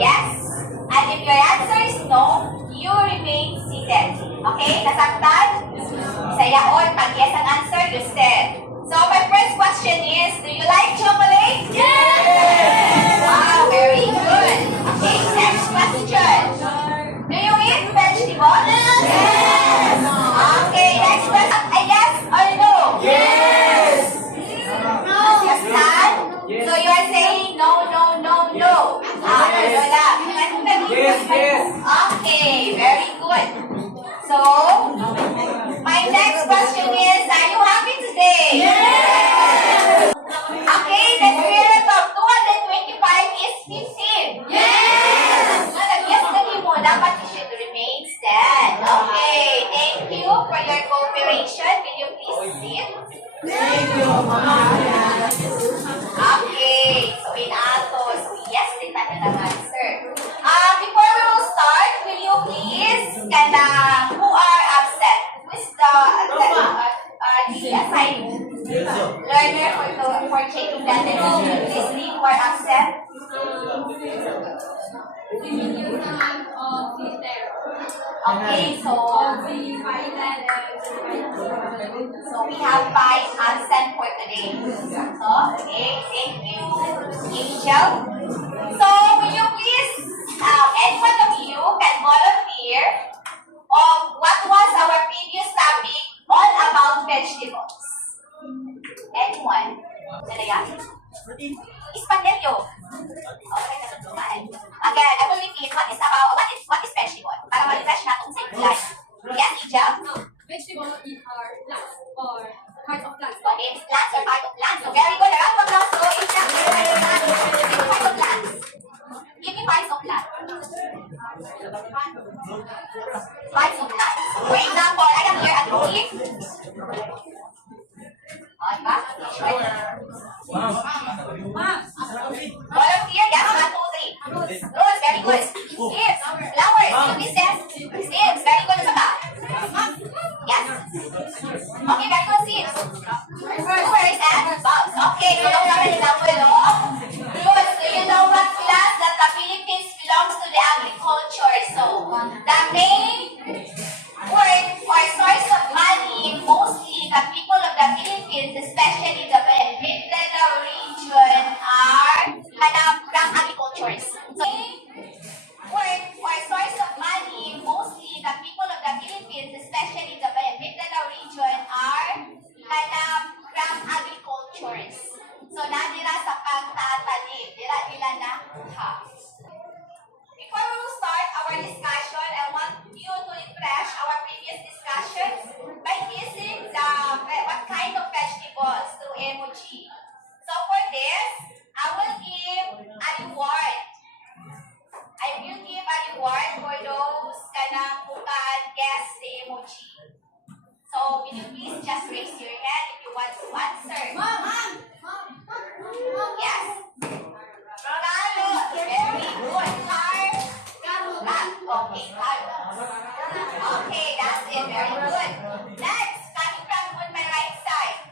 Yes. And if your answer is no, you remain seated. Okay? Nasaktan? Sa yaon, pag yes ang answer, you stand. So my first question is, do you like chocolate? Yes! Wow, very good. Okay, next question. Do you eat vegetables? Yes! Okay, next question. Yes or no? Yes! Nasaktan? So you are saying no, no, no, no. Lola. Yes, yes. Okay, very good. So, my next question is, are you happy today? Yes! Okay, the spirit of 225 is 15. Yes! Yes, dali mo, dapat you should remain stand. Okay, thank you for your cooperation. Will you please sit? Thank you, Mama. Okay, so in ato, so yes, din natin ang answer. Before we will start, will you please, who are absent? Who is the assigned learner for checking that? Will you please read who are absent? Okay, so we have 5 absent for today. Okay, thank you, Angel. So, will you please, any one of you can volunteer of what was our previous topic all about vegetables? Anyone? Ano yan? Ispanelyo. Okay, natutunan. Again, I will repeat what is vegetable? Para ma-refresh natin sa inyo. Yes, Angel? Vegetable is our plants or part of plants. Okay, plants are part of plants. So very good. A round of applause to Angel. Part of plants. Give me parts of plants. Parts of plants. For example, I am here at leaf. Oh, diba? Volunteer, yes, 1, 2, 3. Good, very good. Leaves, flowers, leaves, very good. Sa ba? Yes. Okay, very good, seeds. Flowers and bulbs. Okay, so don't have an example, no? Good, so you know what class that the Philippines belongs to the agriculture. So, the main work or source of money, mostly the people of the Philippines, especially the Mindanao region, are from agriculture. So, work or source of money, mostly the people of the Philippines, especially the Mindanao region, are from agriculture. So, nadira sa pagtatanim, dira nila na ha. Before we will start our discussion, I want you to refresh our previous discussions by guessing what kind of vegetables through emoji. So for this, I will give a reward. I will give a reward for those who can guess the emoji. So will you please just raise your hand if you want to answer? Yes. Carlo, very good. Okay, Carlo. Okay, that's it. Very good. Next, coming from on my right side.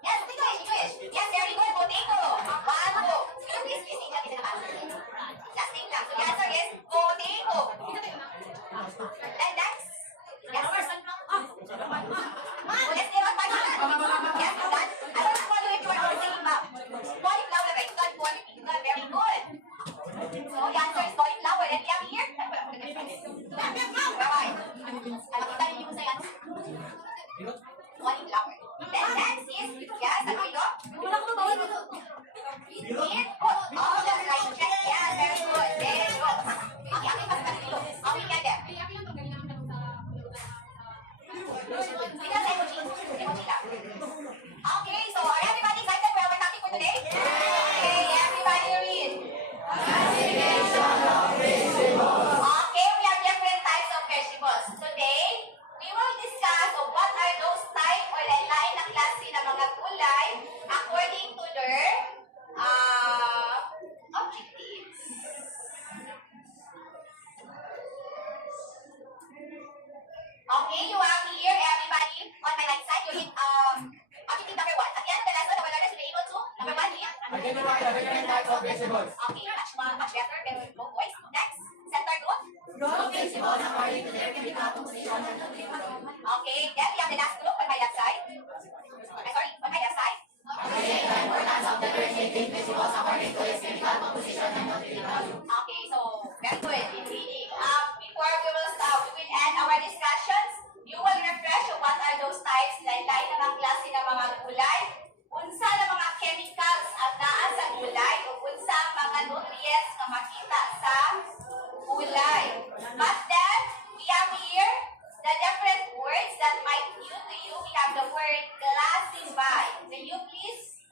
Yes, English. Yes, very good. Potato. 1, 2. Please, just think lang. So the answer is potato. And next. Yes. Let's give a Okay, then we have the last group on my left side. Sorry, on my left side. Okay, so very good in reading. Before we will start, we will end our discussions. You will refresh on what are those types, lain ng mga klase ng mga gulay, unsa na mga chemicals ang naa sa gulay, o unsa ang mga nutrients na makita sa gulay. But then, we have here the different words that might new to you. We have the word classify. Can you please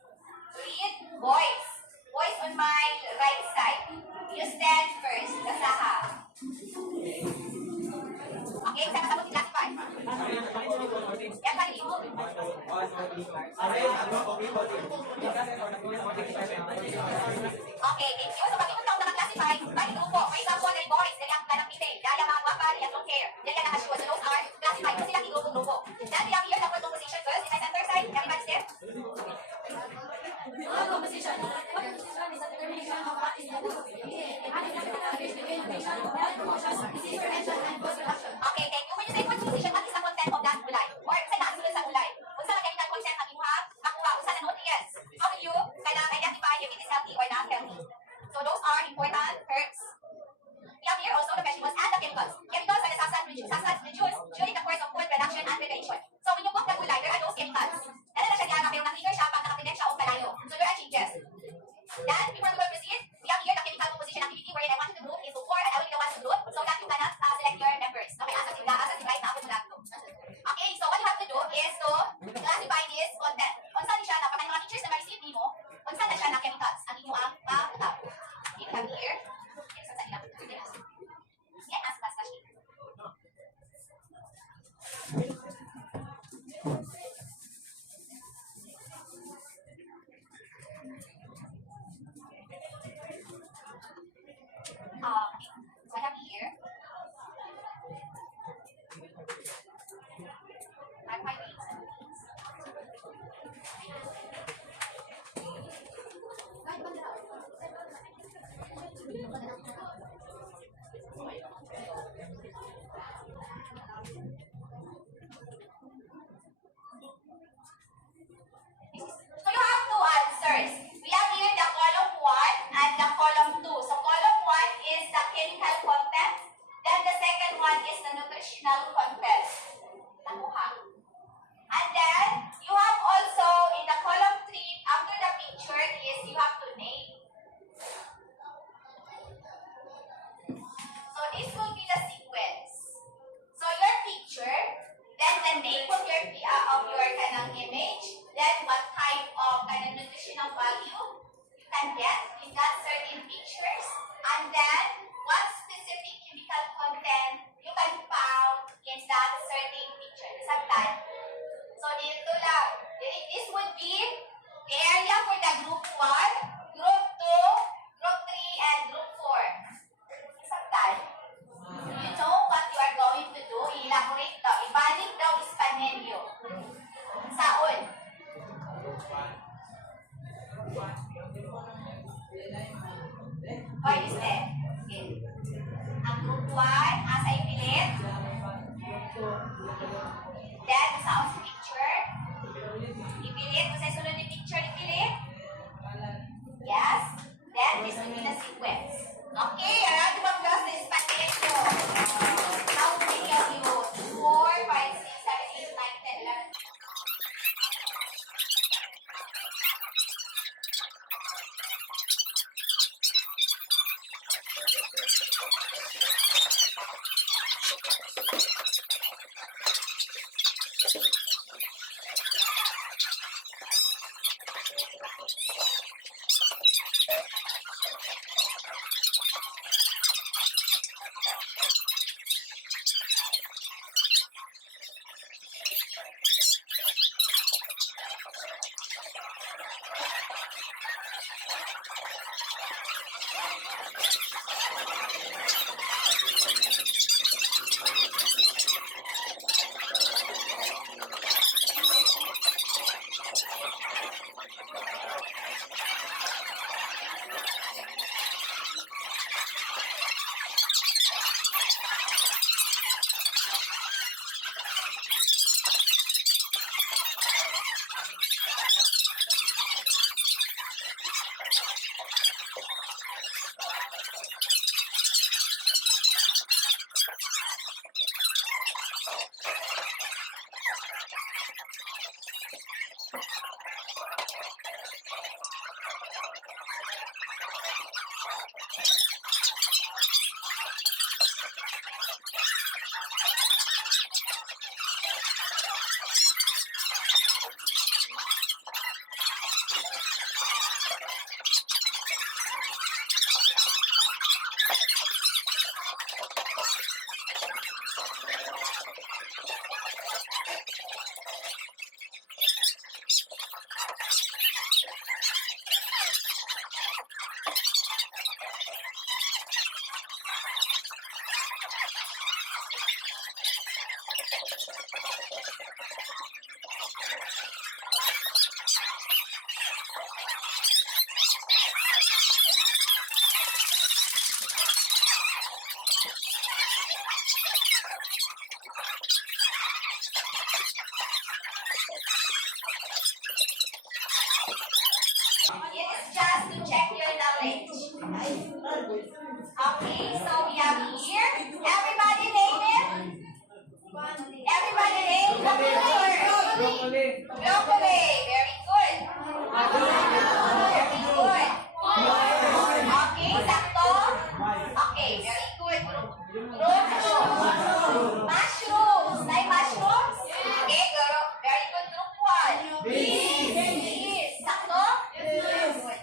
read boys? Boys on my right side. You stand first. Kasaha. Okay, sama-sama classify. Yan pa rin. Okay, thank you. So, pag ito na classify, bali grupo. For example, ay boys, dali ang kanang pipig, dali ang mga guwapa, dali ang long hair, dali ang nakashoes. So, those are classified. Kung silang grupo. Then, we have here the word composition first. In my center side, everybody step. Composition. What composition is a determination of what is the good. Okay, thank you. When you say food composition, what is the content of that gulay? Or sa nakasunod sa gulay? Kung sa chemical content ng imuha, makuha, kung sa nutrients. How will you kailangan identify if it is healthy or not healthy? So those are important herbs. We have here also the vegetables and the chemicals. Chemicals are the substance produced during the course of food production and preparation. So when you cook the gulay, there are those chemicals. Dala siya diyan, pero nakikita siya pag nakapilit siya o kalayo. So there are changes. Then, before we will proceed, we have here the chemical composition activity wherein I want you to group into 4 and I will be the one to group so that you cannot select your members. Okay, asa sila right now with that group. Okay, so what you have to do is to classify this content. Kung saan siya na, pag mga teachers na ma-receive nimo, kung saan na siya na chemicals, ang inyo ang makutab. Okay, we have here. Yes, saan sa ilang. Yan, as basta siya. So I have here. I have my beans. So you have two answers. We have here the column 1 and the column 2. So column 1 is the chemical content. Then the second one is the nutritional content. Nakuha. And then you have also in the column 3, after the picture is you have to name. So this will be the sequence. So your picture, then the name of your kanang image, then what type of kanang nutritional value you can get in that certain pictures, and then what specific chemical content you can found in that certain picture. Sometimes. So dito lang. This would be the area for the group 1, group 2, group 3, and group 4. Sometimes. You know what you are going to do. I-elaborate daw. Ibalik daw is panelyo. Saon? Or is there? Okay. Ang group 1, asa ipilit? Then, sa picture. Ipilit. Kung sa sunod ni picture, ipilit. Yes. Then, this will be the sequence. Okay, around the class is panelyo. How many of you? 4, 5, 6, 7, 8, 9, 10, 11. It is just to check your knowledge. Okay, so we have here. Everybody name it. Everybody name the picture. Broccoli. Broccoli. Very good. Very good. Okay, sakto. Okay, very good. Group two. Mushrooms. Like mushrooms? Okay, very good. Group one. Beans. Sakto?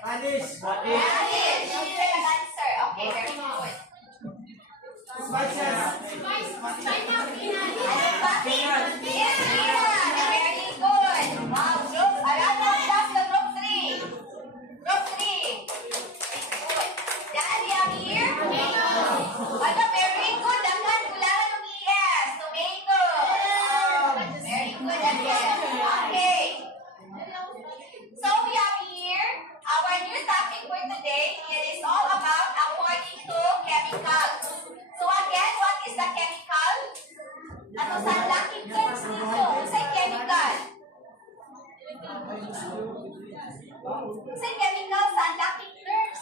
Anis. Alice. She's the answer. Okay, very good. Spices. Yes, very good. Wow, group. Alam just the group three. Group three. Good. Daddy, I'm here. Ano, very good. Dapat kailangan ng ES. Tomato. Very good again. Okay. So we have here our new topic for today. It is all about according to chemicals. So again, what is the chemical? Ano sa lucky terms nito? Sa chemical. Sa chemical sa lucky terms.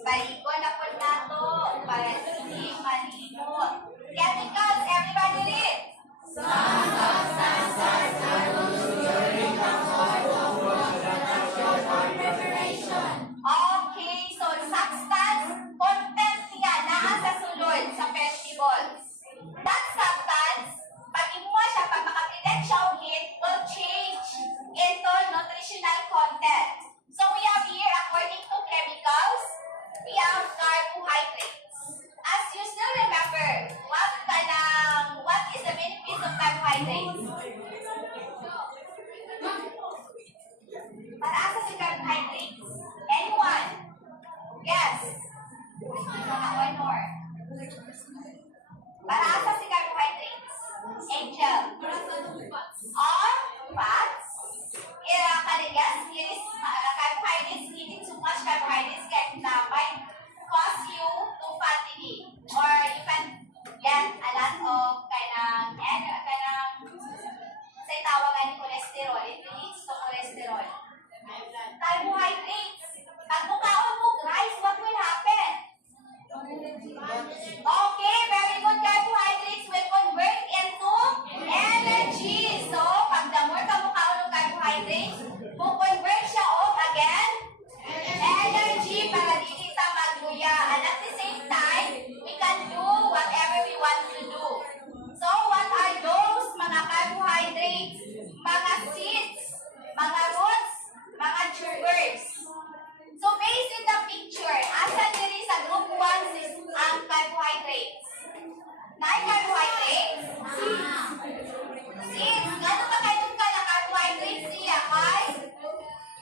Balikon na po nato. Para hindi malimot. Chemicals, everybody read. Okay, so substance, content niya naa sa sulod sa vegetables. That substance, pag imuha siya, pag makapredict siya o heat, will change into nutritional content. So we have here, according to chemicals, we have carbohydrates. As you still remember, what is the benefits of carbohydrates? Para asa si carbohydrates? Anyone? Yes. One more. Para asa si carbohydrates? Angel. On fats. Yes, it is carbohydrates. Eating too much carbohydrates might cause you to fatigue. Or you can get a lot of sa tawagan ni cholesterol. It leads to cholesterol. Carbohydrates. Pag mukaon mo rice, what will happen? Okay, very good. Carbohydrates will convert into energy. So, pag the more ka mukaon ng carbohydrates, convert siya again, energy para dili ta magluya. And at the same time, we can do whatever we want to do. So, what are those mga carbohydrates? Mga seeds, mga roots, mga tubers. So, based in the picture, asan diri sa group 1 is ang carbohydrates? Nine carbohydrates? Seeds. Gano'n ka kayo ka na carbohydrates siya, kay?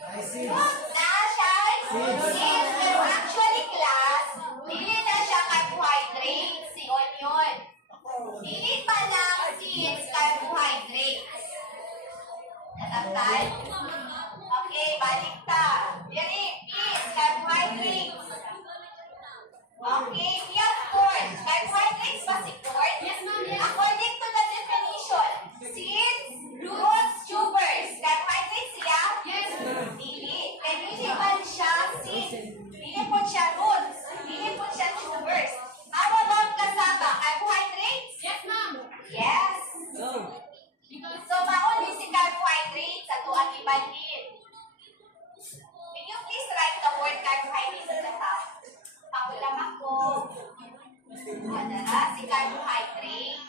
Na siya? Seeds. Pero actually, class, dili na siya carbohydrates, si onion. Dili pa lang seeds, carbohydrates. Natagtay? Okay, balik ta. Dili, is carbohydrates. Okay, we have corn. Carbohydrates ba si corn? Yes, ma'am. According to the definition, seeds, roots, tubers. Carbohydrates siya? Yes. Dili. Kaya dili man siya seeds. Dili po siya roots. Dili po siya tubers. How about cassava? Carbohydrates? Yes, ma'am. Yes. Because So, mauni si carbohydrates sa tuwang ibalhin. Can you please write the word carbohydrates at the top? Pakulam ako. Adala, si carbohydrates.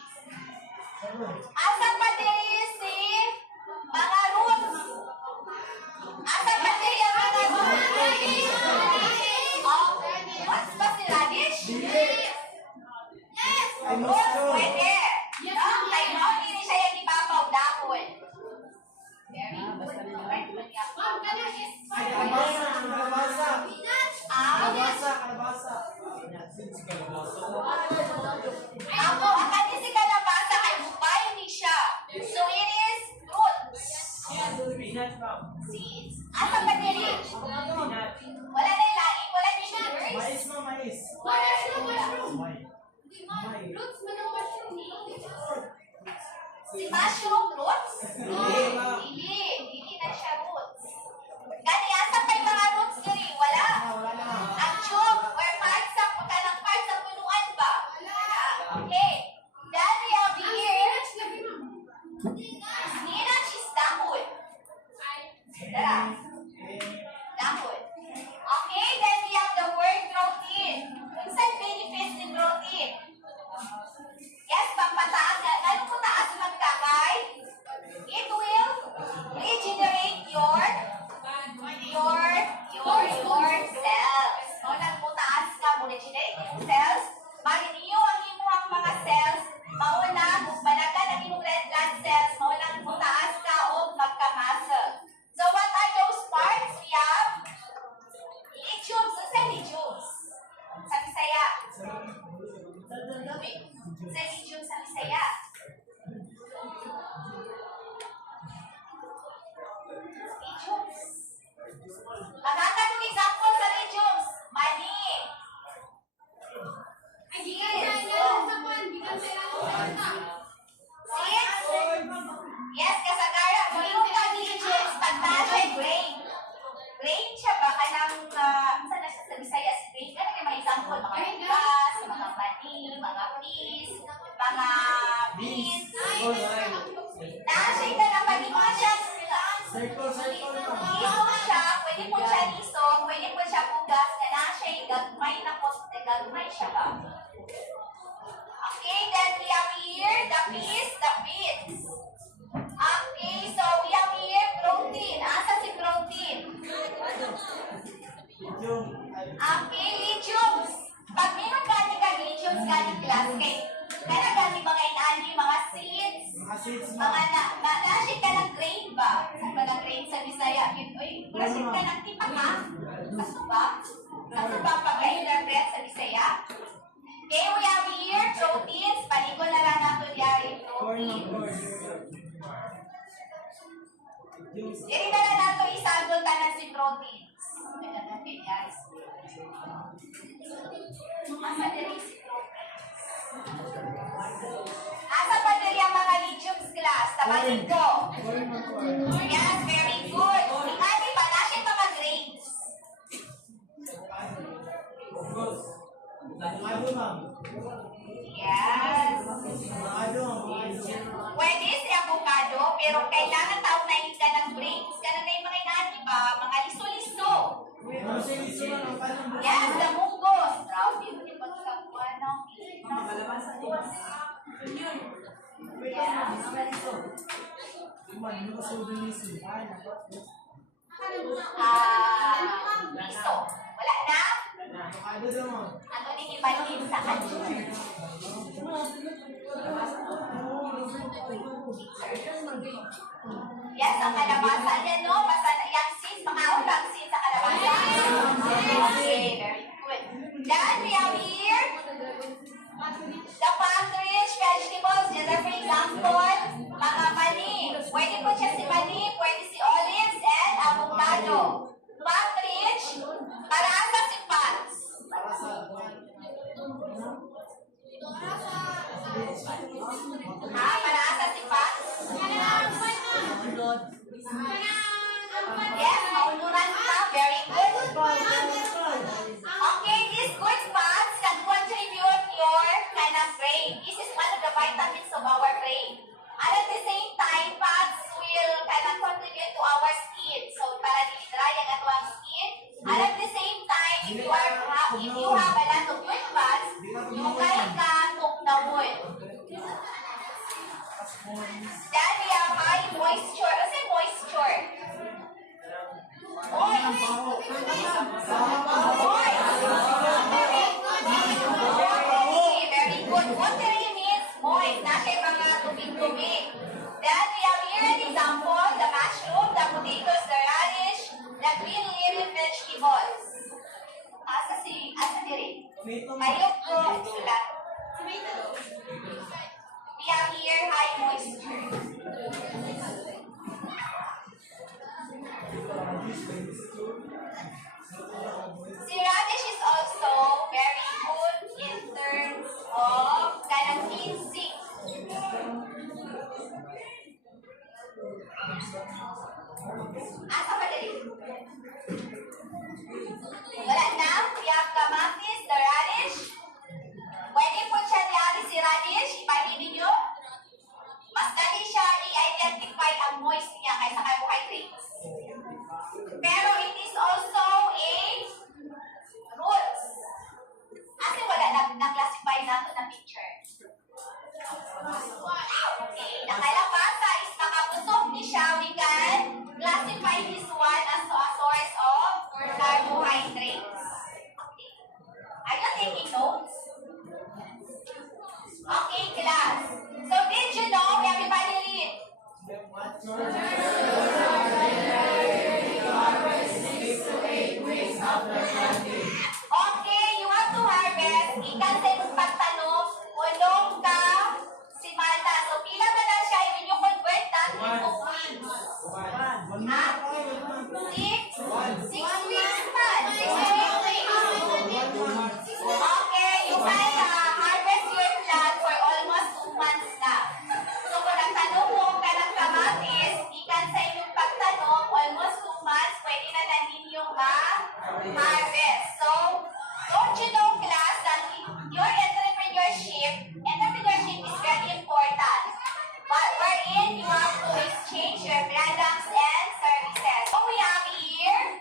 Asa pa diri si mga roots? Asa pa diri ang mga roots? Oh, what's ba si radish? Yes. Roots, pwede. Yes, No, ma'am. kay no, hindi siya yung ibabaw dahon. Very good. ma'am, kana is Kalabasa. Ako, akan ni si kalabasa kay bubay ni siya. So it is roots. Seeds. Asa pa diri? Wala na ilalim, wala ni sugars. mushroom. Di ma'am, roots man ang mushroom. Si mushroom roots? Dili na siya roots. Kani tubig sa legume sa Bisaya? Legumes. Magkakatong example sa legumes. Mani. Ay, di ka kailangan sa kwan. Di ka kailangan sa Seeds. Yes, kasagara. Kung yung legumes, pagtasa grain. Grain siya ba? Kanang, saan na siya sa Bisaya? Grain. Ano yung mga example? Mga bugas, mga mani, mga peas, mga beans. Nasay ka na paningan siya. Circle, circle lang. Lisong siya, pwede po siya lisong, pwede po siya bugas, na nasay gagmay na po, gagmay siya ba? Okay, then we have here the peas, the beans. Okay, so we have here protein. Asa si protein? Yung, Okay, legumes. Pag minum gani ka legumes gani class kay kaya gani mga inani, mga seeds, mga seeds mo. mga nasit ka ng grain ba? Saan ba ng grain sa Bisaya? Uy, nasit ka ng tipak ha? Kaso ba? Kaso ba pagka-interpret sa Bisaya? Okay, we have here proteins. Panigo na lang nato diyari Corn ng proteins. corn. Yung, Dili na lang nato isagol ka na si proteins. Kaya natin guys. Asa diri si proteins? Asa pa diri ang mga legumes class? Tabalin ko. corn ng corn. Yes, very good. Ingani pa natin mga grains. Good. Avocado, ma'am. Yes. Avocado, ma'am. Pwede si avocado, pero kailangan tao na ka ng grains. Ganun na yung mga inani ba? Mga liso-liso. Mga seeds mo lang, parang Yes, the munggos. Grabe, hindi pa kakakuha ng Yes. Liso. Wala na? Avocado daw, ma'am. Ano din ibalin sa kanyo? Yes, ang kalabasa niya, no? Basta yung seeds, mga ulang seeds sa kalabasa. Okay, very good. Then we have here the plant-rich vegetables. Just for example, mga mani. Pwede po siya si mani, pwede si olives, and avocado. Plant-rich, para asa si fats. Para sa Ha? Para asa si fats? Yes, mauluran ka. Very good. Okay, these good fats can contribute your kind of brain. This is one of the vitamins of our brain. And at the same time, fats will kind of contribute to our skin. So, para dry ang atong skin. And at the same time, if you have a lot of good fats, yung kaya ka tuknawon. Then we have high moisture. Ano say moisture? Moist. Very good. Watery means moist. Nasa mga tubig-tubig. Then we have here an example, the mushroom, the potatoes, the radish, the green leafy vegetables. Asa diri? Ayok ko, sulat. We have here high moisture. Si radish is also very good in terms of kind of cleansing. Asa pa dali? Wala na. We have kamatis, the radish. Pwede po siya niyari si radish. Ipanin niyo. Mas dali siya i-identify ang moist niya kaysa carbohydrates. Pero it is also a roots. Kasi wala na-classify nato na picture. Okay. Nakalabasa is makabusog ni siya. We can classify this one as a source of carbohydrates. Okay. Are you taking notes? Okay, class. So did you know, everybody read? Okay, you have to harvest. Ikan sa imong pagtanong kung of weeks? One month. Okay, 1 month. 6 weeks man. 6 weeks. Okay, you can harvest your plant for almost 2 months na. So kung nagtanong mo ka ng kamatis, ikan sa inyong pagtanong, almost 2 months, pwede na ninyong ma-harvest. So, don't you know class that your entrepreneurship is very important. But wherein you have to exchange your products and services. So we have here,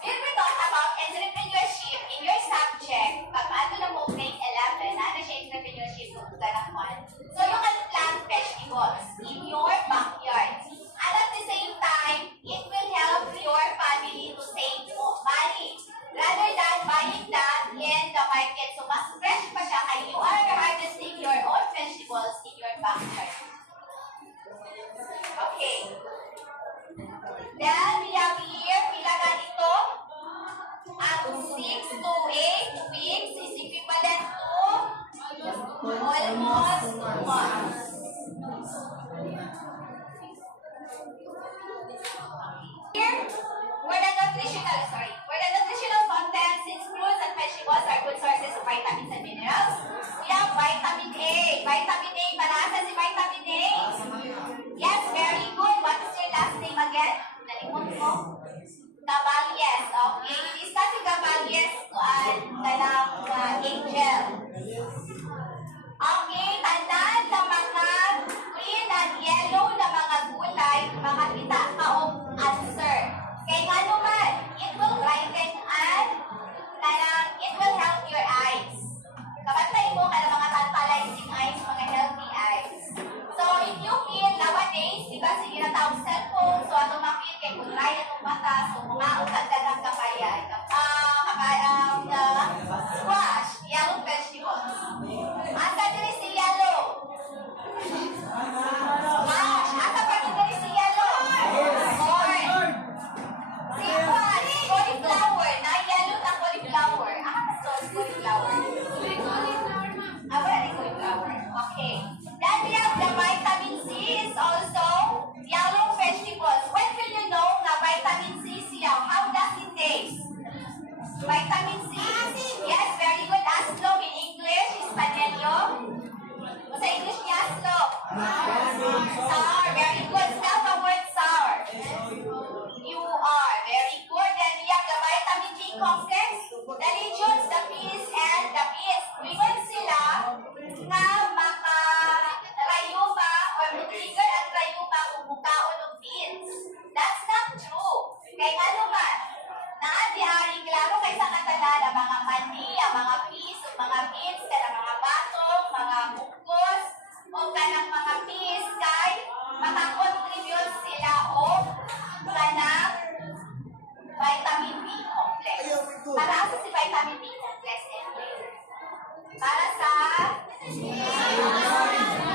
when we talk about entrepreneurship in your subject, pag-ano na mo grade 11, ano siya entrepreneurship kung ganang one. So you can plant vegetables in your backyard. And at the same time, it will help your family to save money. Rather than buying that in the market, so mas fresh pa siya kaya you are harvesting your own vegetables in your backyard. Okay. Then we have here, pila na dito? At 6 to 8 weeks is equivalent to almost 2 months. Here, where the nutritional content, since fruits and vegetables are good sources of vitamins and minerals, we have vitamin A. Vitamin A, malasa si vitamin A. Yes, very good. What is your last name again? Nalimot mo? Gabalies. Okay, it is not si Gabalies dalang angel. Okay, tandaan ng mga green and yellow na mga gulay, makakita ka og answer. Kaya nga naman, it will brighten and it will help your eyes. Kapatay mo ka ng mga tantalizing eyes, mga healthy eyes. So, if you feel nowadays, di ba, sige na tawag cellphone, so ato makil kay kulay atong mata, so mga utagdan ng kapayan. Squash, yellow vegetables. Asa diri si yellow? Squash. Asa pa diri si yellow? Corn. Si squash, cauliflower. Na yellow na cauliflower. So, cauliflower. Wala ni cauliflower. Okay. Then we have the vitamin C is also yellow vegetables. When will you know na vitamin C siya? How does it taste? Vitamin C. Yes, very good. Aslog in English is panelio. Sa English niya, aslog. Sour. Very good. Spell the word sour. You are. Very good. Then we have the vitamin B complex. The legumes, the peas, and the beans. Ingon sila na maka-rayuma or mag-trigger ang rayuma kung mukaon ng beans. That's not true. Kaya nga naman, naadi-ari klaro kaysa katanan ang mga mani, ang mga peas, ang mga beans, ang mga batong, mga bukos, o kanang mga peas, kay makakontribute sila o kanang vitamin B complex. Para sa si vitamin B complex, para sa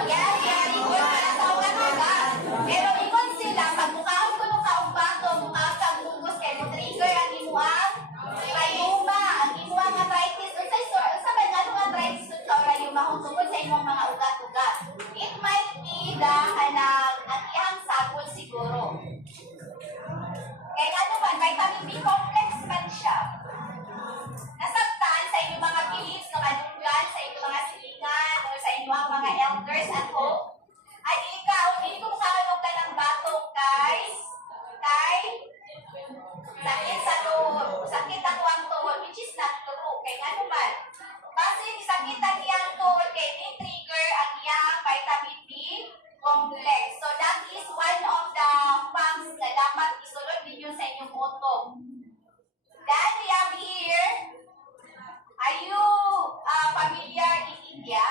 yes, very good. Para sa ugat-ugat. Pero ikon sila, pag mukhaon ko nung kaumbato, mukhaon kang bukos, kaya mo trigger ang imuang rayuma, ang imuang arthritis. Unsa ba nga nung arthritis nun ka o rayuma kung tungkol sa imong mga ugat-ugat? It might be ang iyang sagol siguro. Kaya nga naman, vitamin B complex man siya. Nasabtan sa inyong mga beliefs, no, kanunggan, sa inyong mga silingan, o sa inyong mga elders at home. Ay, ikaw, hindi ko makakalog ka ng batong kay sakit sa tuhod, sakit ang tuwang tuhod, which is not true. Kaya nga naman, kasi sakit ang iyang tuhod, kaya ni-trigger ang iyang vitamin B complex. So that is one of the facts na dapat isulod ninyo sa inyong utong. Then we have here, are you familiar in India?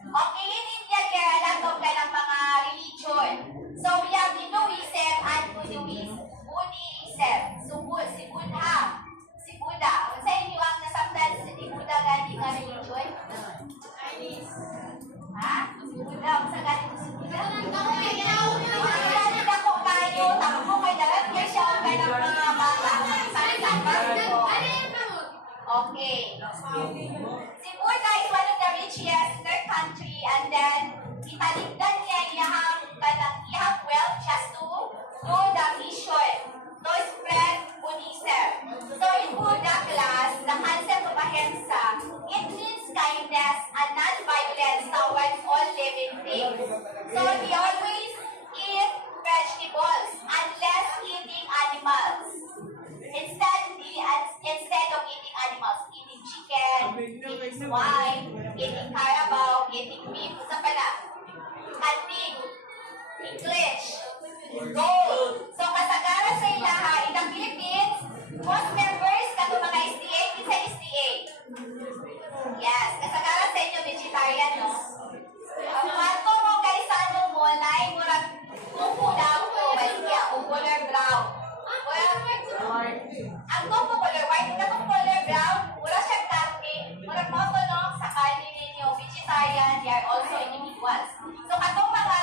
Okay, in India there are a lot of mga religion. So we have Hinduism and Buddhism. So si Buddha. Sa inyo ang nasabtan si Buddha gani nga religion? kindness, and non-violence towards all living things. So we always eat vegetables unless eating animals. Instead of eating animals, eating chicken, eating swine, eating carabao, eating beef, sa pala, anting, English, gold. So kasagaran sa ilaha, in the Philippines, most members kato mga SDA, isa SDA. Yes, kasagaran sa inyo vegetarian, no? Ang kanto mo kay Sano mo, lain mo rin kuko daw ko, baliya, o color brown. Well, ang kuko color white, katong color brown, wala siyang karne, wala motonok sa karne ninyo, vegetarian, they are also individuals. So katong mga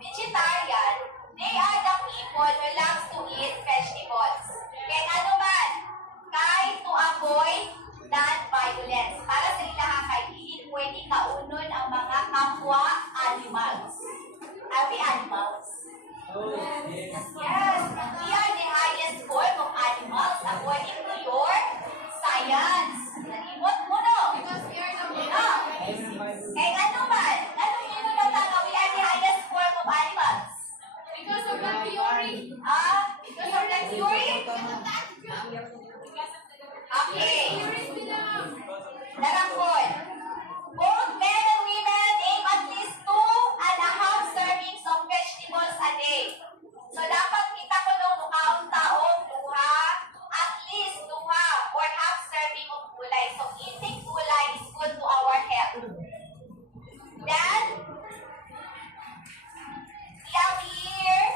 vegetarian, they are the people who loves to eat vegetables. Kaya ano man, kahit to avoid non-violence. Para sa ilaha kay hindi pwede kaunon ang mga kapwa animals. Happy animals. Yes, we are the highest form of animals according to your science. Nalimot mo no? Because we are the Kaya ano man, anong yun ang tama? We are the highest form of animals. because of the theory. Because of the theory? Okay. Theory sila. Darangkol. Both men and women aim at least 2.5 servings of vegetables a day. So dapat kita ko nung mukaong taong at least 2 or half serving of gulay. So eating gulay is good to our health. Then, we have here,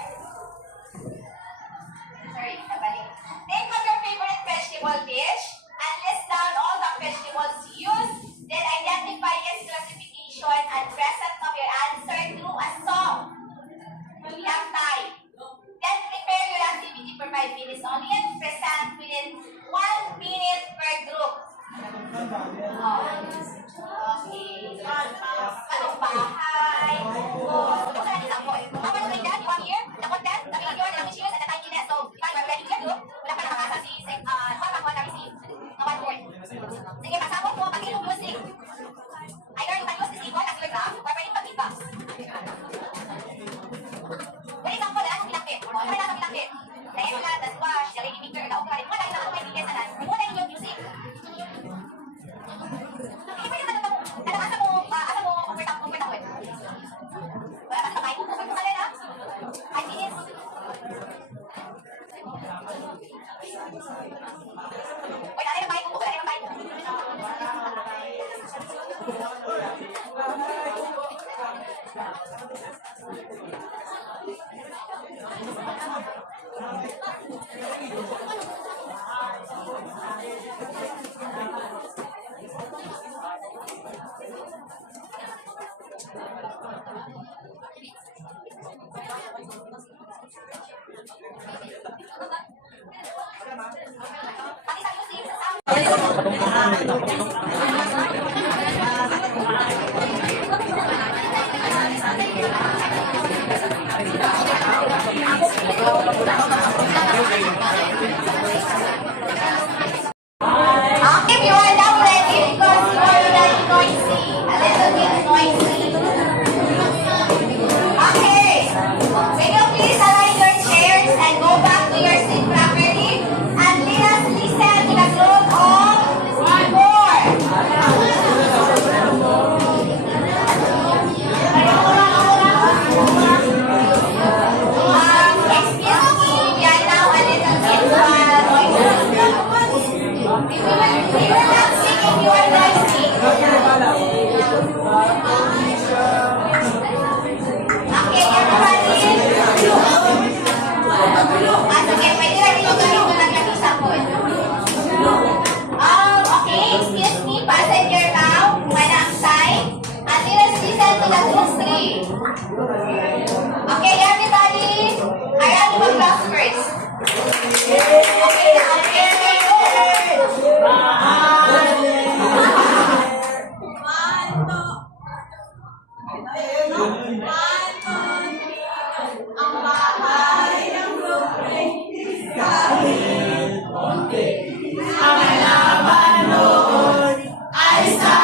nabalik. Think of your favorite vegetable dish and list down all the vegetables used. Then identify its classification and present of your answer through a song. We have time. Then prepare your activity for 5 minutes only and present within 1 minute per group. Okay. Anong bahay? Ano sa isang boy? Kapag may dad, 1 year, the content, the video, and the issues, and the timeliness. So, if I'm ready to group, wala pa nakakasa si Papa na receive na 1/4. Sige, pasabot mo, pag-ilong music. Either you can use this keyboard as your graph, or pwede pag-feedback. For example, akong pinakbit. O, ano lang ang pinakbit? The Emla, the squash, the lady picture, the okra. Mga tayo na mga kaibigan sa nan. Muna yung music. Hindi pwede naman ito. Asa mo, comfortable. Wala ka sa kain mo. Kung sali na. 5 minutes. Uy, nalay ng kain mo. Nalay ng kain mo. Pati sa music, sa if you are now ready because you are very noisy, a little bit noisy. Okay, will you please align your chairs and go back to your seat properly and let us listen to the group of 4. Excuse me, we are now a little bit noisy. We will not sing if you are noisy. Okay, everybody. Okay, pwede rin yung gawin ko lang yung isa po. Okay, excuse me, fasten your mouth when I'm sign. And let's listen to the group 3. Okay, everybody. I am the class first. Okay, now, okay, go. Ang laban nun ay sa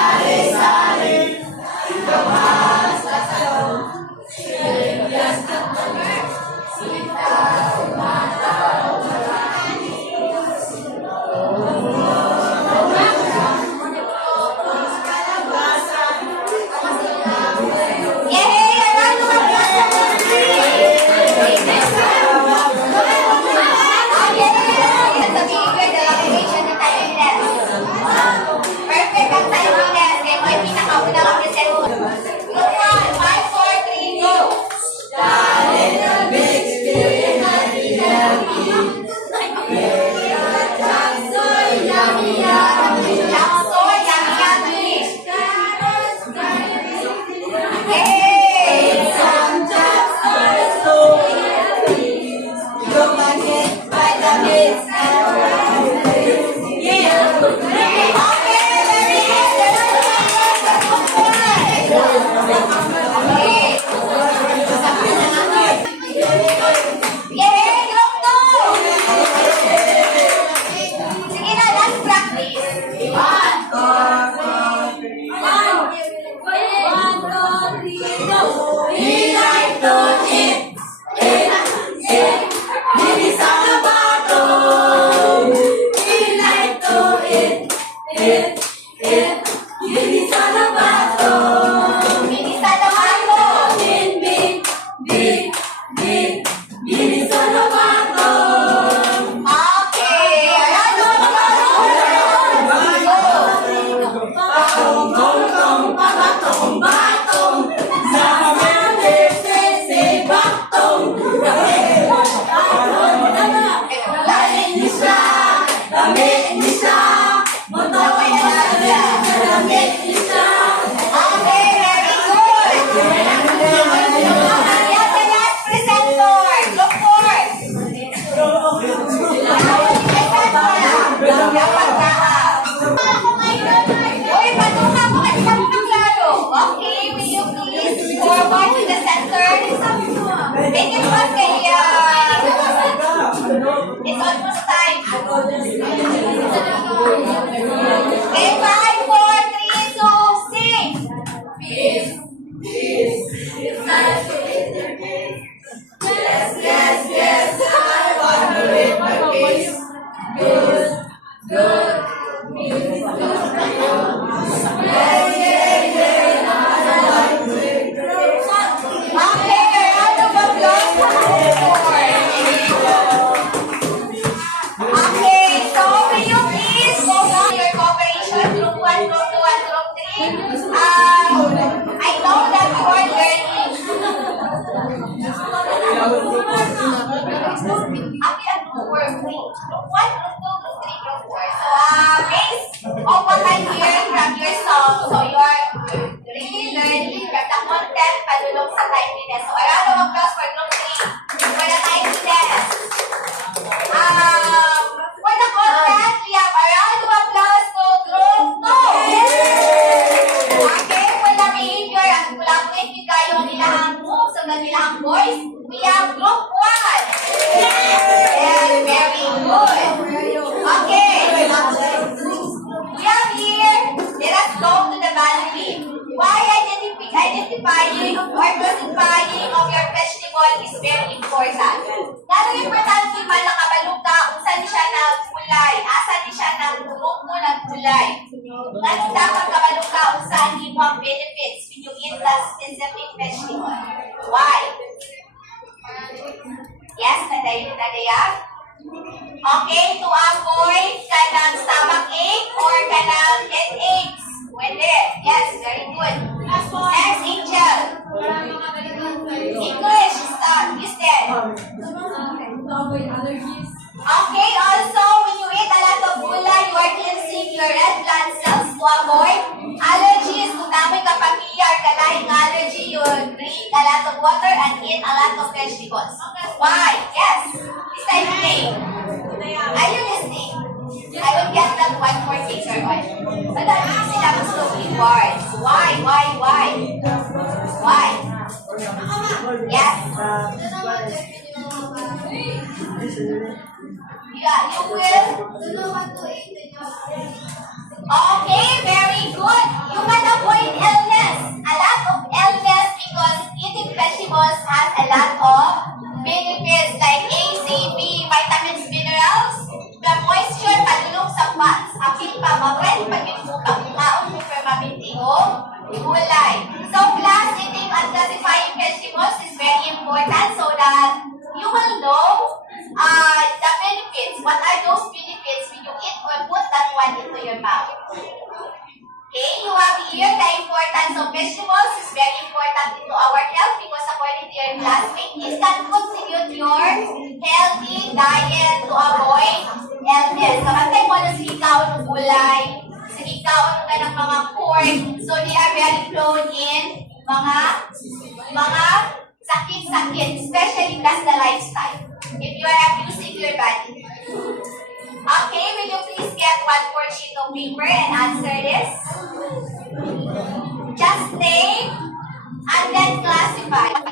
Okay, very good. Yeah, the last presenter. Look forward. Uy, patunga mo kasi kami ng lalo. Okay, will you please forward to the center? Make it fast kay, it's almost time. Okay, 5, 4, 3, 2, 6. Okay, round of applause for Okay, so will you please go on your cooperation, group 1, group 2, and group 3? I know that you are learning. Happy at group 4, group 1, group 2, group 3, group 4. So, based on what I'm hearing from your song, so you are really learning from the content padulong sa timeliness. So, a round of applause for group 3 for the timeliness. For the content, we have a round of applause to group 2. Okay, for the behavior at collaborate with kayo nilang moves o nilang voice, we have group 1. Yes, very good. Okay. We have here, let us go to the boundary. Why identifying or classifying of your vegetable is very important. Ganong importante man nakabalo ka kung saan siya nagkulay, asan siya ng grupo ng kulay. Ganong dapat kabalo ka kung saan yung mga benefits when you eat that specific vegetable. Why? Yes, Nadaya? Okay, to avoid kanang stomach ache or kanang headaches. Pwede. Yes, very good. Next, Angel. English, you said. Okay, also, when you eat a lot of gulay, you are cleansing your red blood cells to avoid allergies. Kung namoy ka familiar, kalaing allergy, you drink a lot of water and eat a lot of vegetables. Why? Yes. This time play. Are you listening? I will get that one for things or what. But that easy lang slowly words. Why? Yes. Yeah, you will. Okay, very good. You can avoid illness. A lot of illness because eating vegetables has a lot of benefits like A, C, B, vitamins, minerals, the moisture, padulong sa fats. Apil pa, mabread pag yung kaon mo for mabinti o gulay. So, plus, eating and classifying vegetables is very important so that you will know the benefits. What are those benefits when you eat or put that one into your mouth? Okay, you have here the importance of vegetables is very important into our health because according to your classmate, it can contribute your healthy diet to avoid illness. So, antay mo na sikaw ng gulay, sikaw ng mga pork, so they are very prone in mga sakit-sakit, especially that's the lifestyle. If you are abusing your body. Okay, will you please get one more sheet of paper and answer this? Just name and then classify.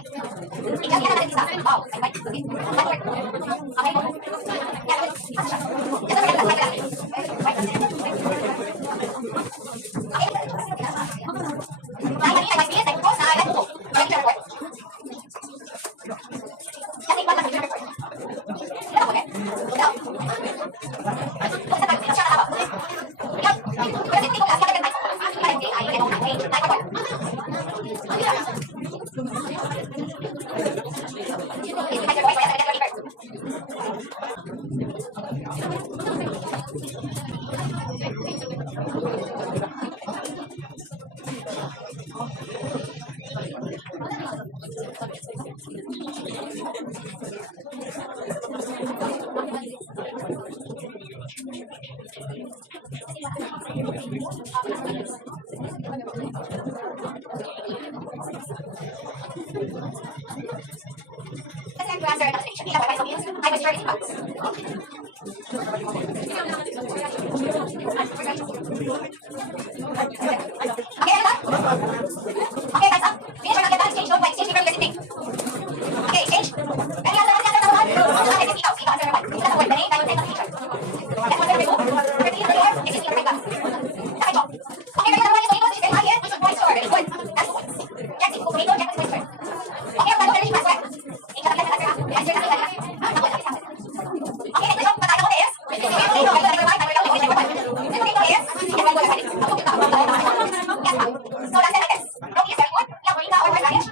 Okay, time's up. Okay, time's up. Finish or not get done, exchange, don't fight. Exchange paper, you guys think. Okay, exchange. Any answer, what's the answer, number one? Ikaw, answer number one. Isa na word, the name, I will take the picture. That's one, number two. Number three, number four, exchange paper, right back. Second job. Okay, number one is tomato, this is very high here. Which one points or very good? That's 2 points. Jack, tomato, Jack, what's the point? Okay, I'm done with the answer. Ikaw, that's the answer, ha? The answer, okay, next job, patay ako na is. This is potato, number one, number two, number one. This potato is, yes, very good, very good. Yes, ma'am. So that's it, like this. Broccoli is very good. Now, moringa or horseradish,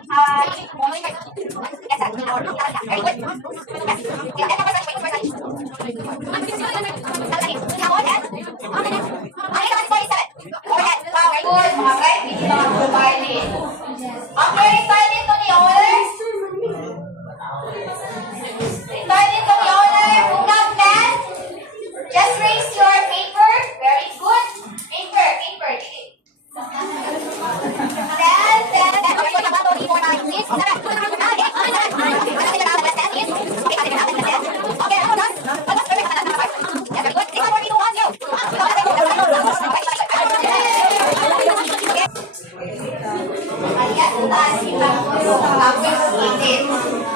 yes, sir. Very good. Yes. Yeah, then number horseradish, horseradish. Hamon and okay, number 47. Overhead. Wow, very good. Mga guys, hindi na mag-violin. Okay, silent to the owners. Silent to the owner. Who got that? Just raise your paper. Very good. Paper. Then. Okay, so number 3, 4, 5, 6, 7. Okay, ano na? Ano perfect na number 5? Yeah, very good. 6, 4, 3, 2, 1, 0. Ayan, taas yung bago. Bago yung